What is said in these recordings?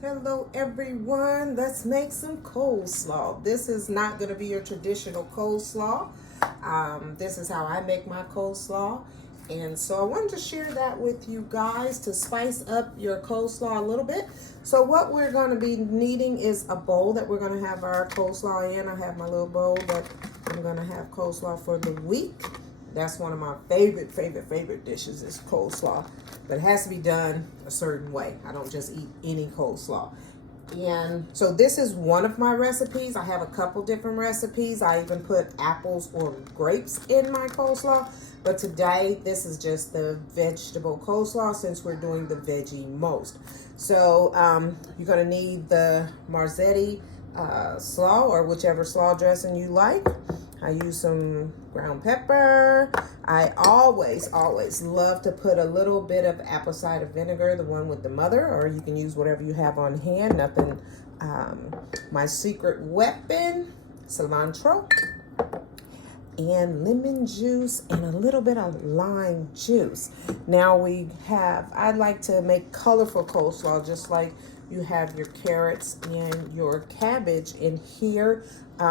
Hello everyone, let's make some coleslaw. This is not going to be your traditional coleslaw. This is how I make my coleslaw. And so I wanted to share that with you guys to spice up your coleslaw a little bit. So what we're going to be needing is a bowl that we're going to have our coleslaw in. I have my little bowl that I'm going to have coleslaw for the week. That's one of my favorite dishes is coleslaw. But it has to be done a certain way. I don't just eat any coleslaw. And so this is one of my recipes. I have a couple different recipes. I even put apples or grapes in my coleslaw. But today, this is just the vegetable coleslaw since we're doing the veggie most. So you're going to need the Marzetti slaw or whichever slaw dressing you like. I use some ground pepper. I always love to put a little bit of apple cider vinegar, the one with the mother, or you can use whatever you have on hand. Nothing, my secret weapon, cilantro, and lemon juice, and a little bit of lime juice. Now I like to make colorful coleslaw, just like you have your carrots and your cabbage in here.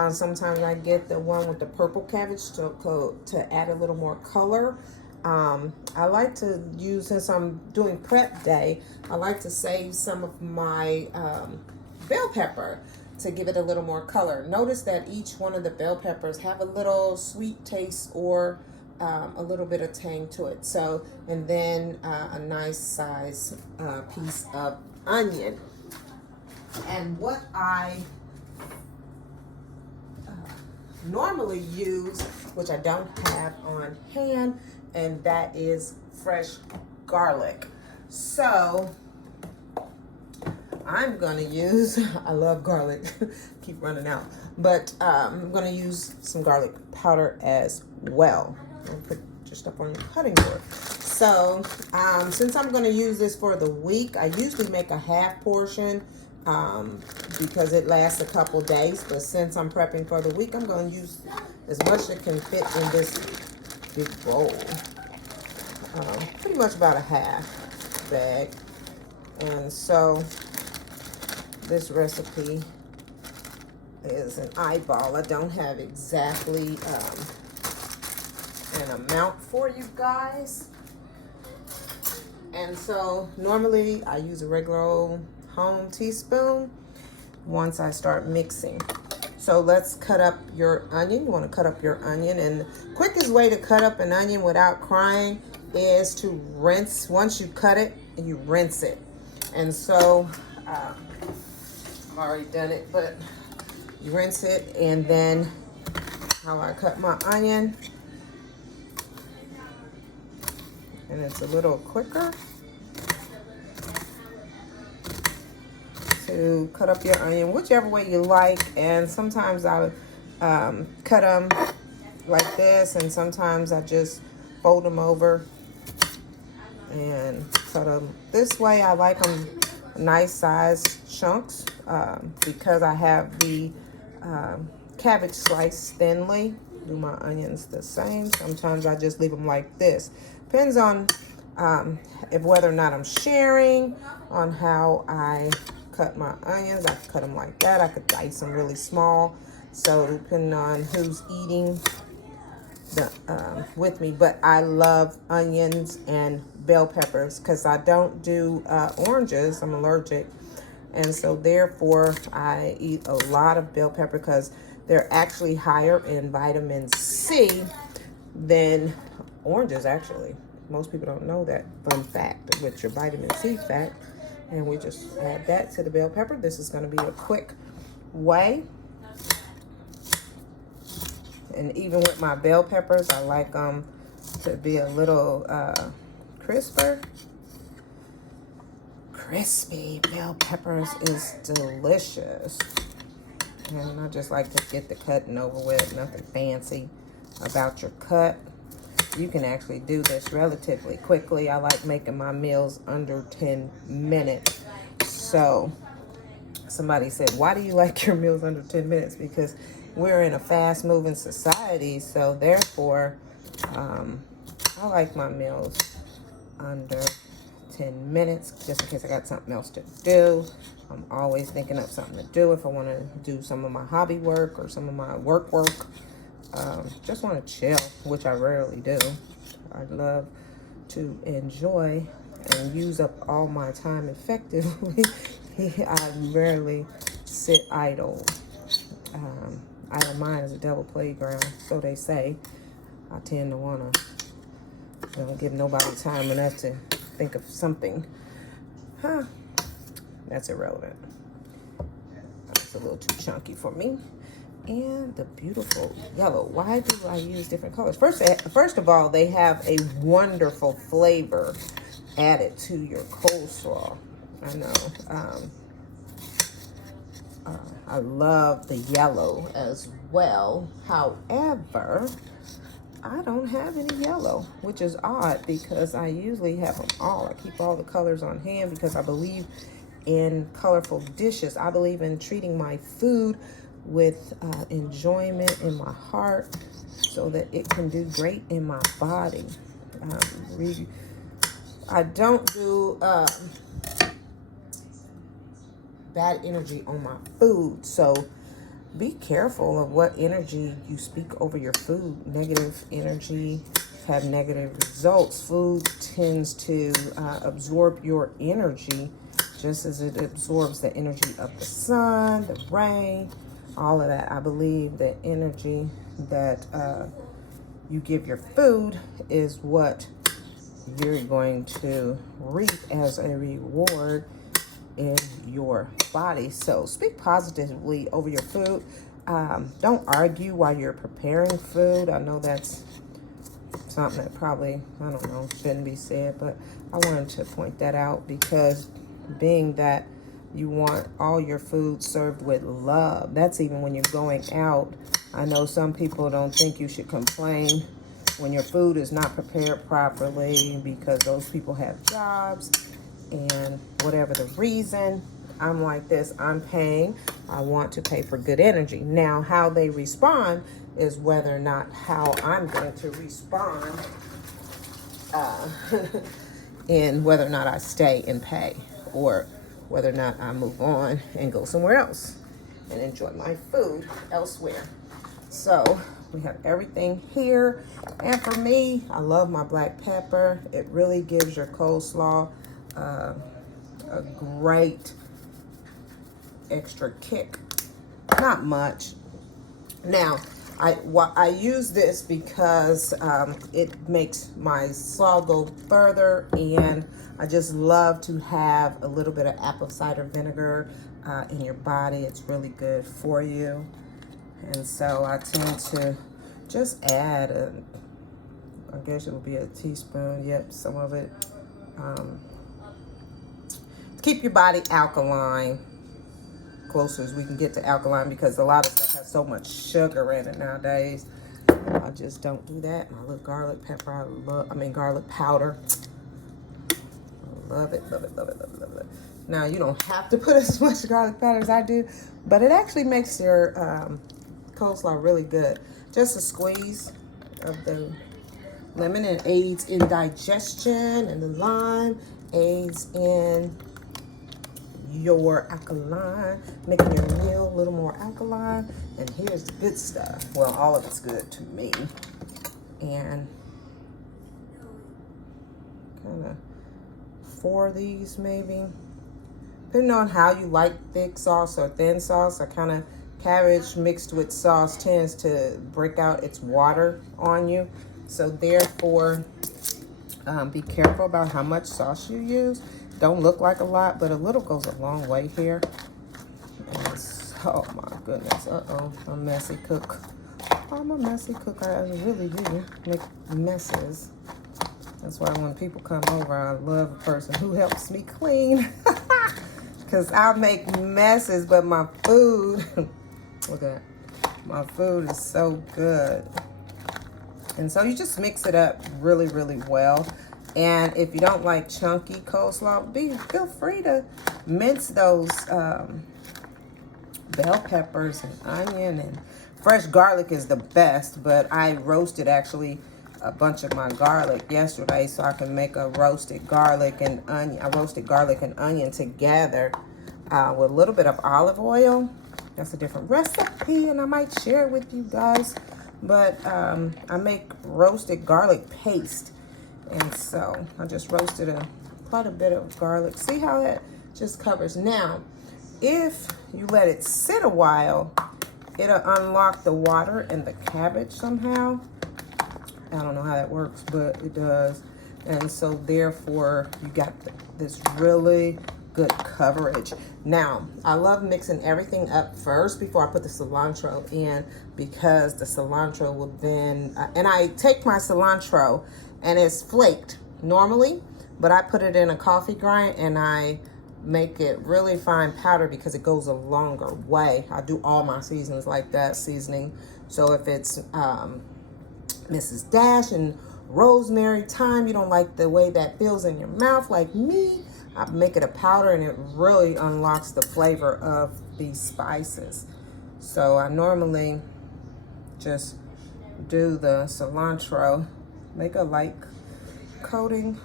Sometimes I get the one with the purple cabbage to add a little more color. I like to use, since I'm doing prep day, I like to save some of my bell pepper to give it a little more color. Notice that each one of the bell peppers have a little sweet taste or a little bit of tang to it. So, and then a nice size piece of onion. And what I normally use, which I don't have on hand, and that is fresh garlic. So I'm gonna use, I love garlic, keep running out, but I'm gonna use some garlic powder as well. I'll put your stuff on your cutting board. So since I'm gonna use this for the week, I usually make a half portion because it lasts a couple days, but since I'm prepping for the week, I'm going to use as much that can fit in this big bowl. Pretty much about a half bag. And so this recipe is an eyeball. I don't have exactly an amount for you guys. And so normally I use a regular old home teaspoon once I start mixing. So let's cut up your onion. You want to cut up your onion, and the quickest way to cut up an onion without crying is to rinse. Once you cut it, and you rinse it. And so I've already done it, but you rinse it, and then how I cut my onion, and it's a little quicker to cut up your onion whichever way you like. And sometimes I cut them like this, and sometimes I just fold them over and cut them this way. I like them nice size chunks because I have the cabbage sliced thinly. Do my onions the same. Sometimes I just leave them like this. Depends on if whether or not I'm sharing on how I cut my onions. I could cut them like that. I could dice them really small. So depending on who's eating with me. But I love onions and bell peppers because I don't do oranges. I'm allergic. And so therefore I eat a lot of bell pepper because they're actually higher in vitamin C than oranges actually. Most people don't know that fun fact with your vitamin C fact. And we just add that to the bell pepper. This is going to be a quick way. And even with my bell peppers, I like them to be a little crisper. Crispy bell peppers is delicious. And I just like to get the cutting over with. Nothing fancy about your cut. You can actually do this relatively quickly. I like making my meals under 10 minutes. So somebody said, why do you like your meals under 10 minutes? Because we're in a fast moving society. So therefore, I like my meals under 10 minutes, just in case I got something else to do. I'm always thinking of something to do if I want to do some of my hobby work or some of my work. Just want to chill, which I rarely do. I love to enjoy and use up all my time effectively. I rarely sit idle. Idle mind is a devil playground, so they say. I tend to want to don't give nobody time enough to think of something. That's irrelevant. It's a little too chunky for me. And the beautiful yellow. Why do I use different colors? First of all, they have a wonderful flavor added to your coleslaw. I know. I love the yellow as well. However, I don't have any yellow, which is odd because I usually have them all. I keep all the colors on hand because I believe in colorful dishes. I believe in treating my food with enjoyment in my heart so that it can do great in my body. I don't do bad energy on my food, so be careful of what energy you speak over your food. Negative energy have negative results. Food tends to absorb your energy just as it absorbs the energy of the sun, the rain, all of that. I believe that energy that you give your food is what you're going to reap as a reward in your body. So speak positively over your food. Don't argue while you're preparing food. I know that's something that probably, I don't know, shouldn't be said, but I wanted to point that out because being that you want all your food served with love, that's even when you're going out. I know some people don't think you should complain when your food is not prepared properly because those people have jobs and whatever the reason. I'm like this, I'm paying, I want to pay for good energy. Now, how they respond is whether or not how I'm going to respond in whether or not I stay and pay or whether or not I move on and go somewhere else and enjoy my food elsewhere. So we have everything here. And for me, I love my black pepper. It really gives your coleslaw a great extra kick. Not much. Now, I use this because it makes my slaw go further, and I just love to have a little bit of apple cider vinegar in your body. It's really good for you. And so I tend to just add I guess it would be a teaspoon. Yep, some of it. Keep your body alkaline, closer as we can get to alkaline, because a lot of stuff has so much sugar in it nowadays. I just don't do that. My little garlic pepper, garlic powder. I love it, love it, love it, love it, love it. Now, you don't have to put as much garlic powder as I do, but it actually makes your coleslaw really good. Just a squeeze of the lemon and aids in digestion, and the lime aids in your alkaline, making your meal a little more alkaline. And here's the good stuff. Well, all of it's good to me. And kind of 4 of these maybe, depending on how you like thick sauce or thin sauce. Or kind of cabbage mixed with sauce tends to break out its water on you, so therefore be careful about how much sauce you use. Don't look like a lot, but a little goes a long way here. And oh my goodness, I'm a messy cook. I'm a messy cook. I really do make messes. That's why when people come over, I love a person who helps me clean. Because I make messes, but my food, look at that. My food is so good. And so you just mix it up really, really well. And if you don't like chunky coleslaw, feel free to mince those bell peppers and onion, and fresh garlic is the best, but I roasted actually a bunch of my garlic yesterday so I can make a roasted garlic and onion. I roasted garlic and onion together with a little bit of olive oil. That's a different recipe, and I might share it with you guys. But I make roasted garlic paste. And so I just roasted quite a bit of garlic. See how that just covers. Now, if you let it sit a while, it'll unlock the water in the cabbage somehow. I don't know how that works, but it does. And so therefore, you got this really good coverage. Now, I love mixing everything up first before I put the cilantro in, because the cilantro will then, and I take my cilantro and it's flaked normally, but I put it in a coffee grind and I make it really fine powder because it goes a longer way. I do all my seasonings like that, seasoning. So if it's Mrs. Dash and rosemary, thyme, you don't like the way that feels in your mouth like me, I make it a powder and it really unlocks the flavor of these spices. So I normally just do the cilantro, make a light coating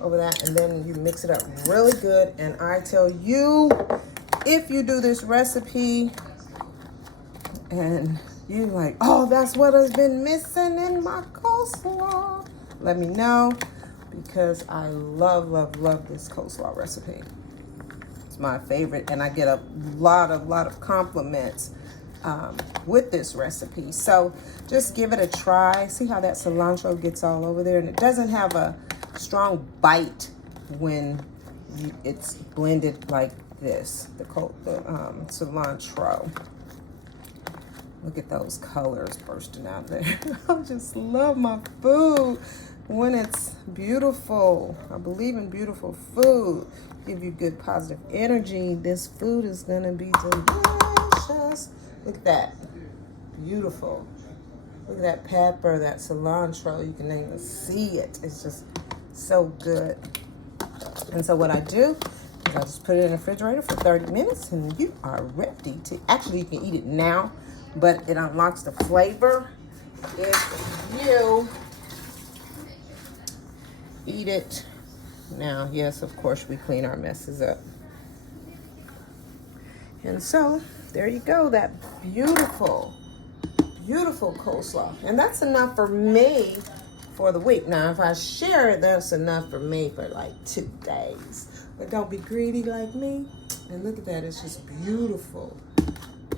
over that, and then you mix it up really good. And I tell you, if you do this recipe and you're like, oh, that's what has been missing in my coleslaw, let me know, because I love, love, love this coleslaw recipe. It's my favorite, and I get a lot of compliments with this recipe. So just give it a try. See how that cilantro gets all over there, and it doesn't have a strong bite when it's blended like this, the cilantro. Look at those colors bursting out there. I just love my food when it's beautiful. I believe in beautiful food. Give you good positive energy. This food is gonna be delicious. Look at that, beautiful. Look at that pepper, that cilantro. You can even see it. It's just so good. And so what I do is I just put it in the refrigerator for 30 minutes and you are ready to, actually you can eat it now, but it unlocks the flavor if you eat it now. Yes, of course, we clean our messes up. And so there you go, that beautiful, beautiful coleslaw. And that's enough for me for the week. Now, if I share it, that's enough for me for like 2 days. But don't be greedy like me. And look at that, it's just beautiful.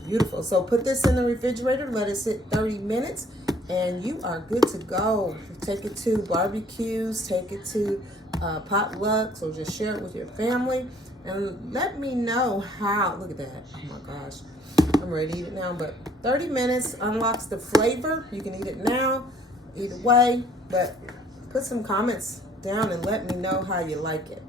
Beautiful. So put this in the refrigerator, let it sit 30 minutes, and you are good to go. Take it to barbecues, take it to potlucks, or just share it with your family. And let me know how. Look at that. Oh my gosh. I'm ready to eat it now. But 30 minutes unlocks the flavor. You can eat it now, either way. But put some comments down and let me know how you like it.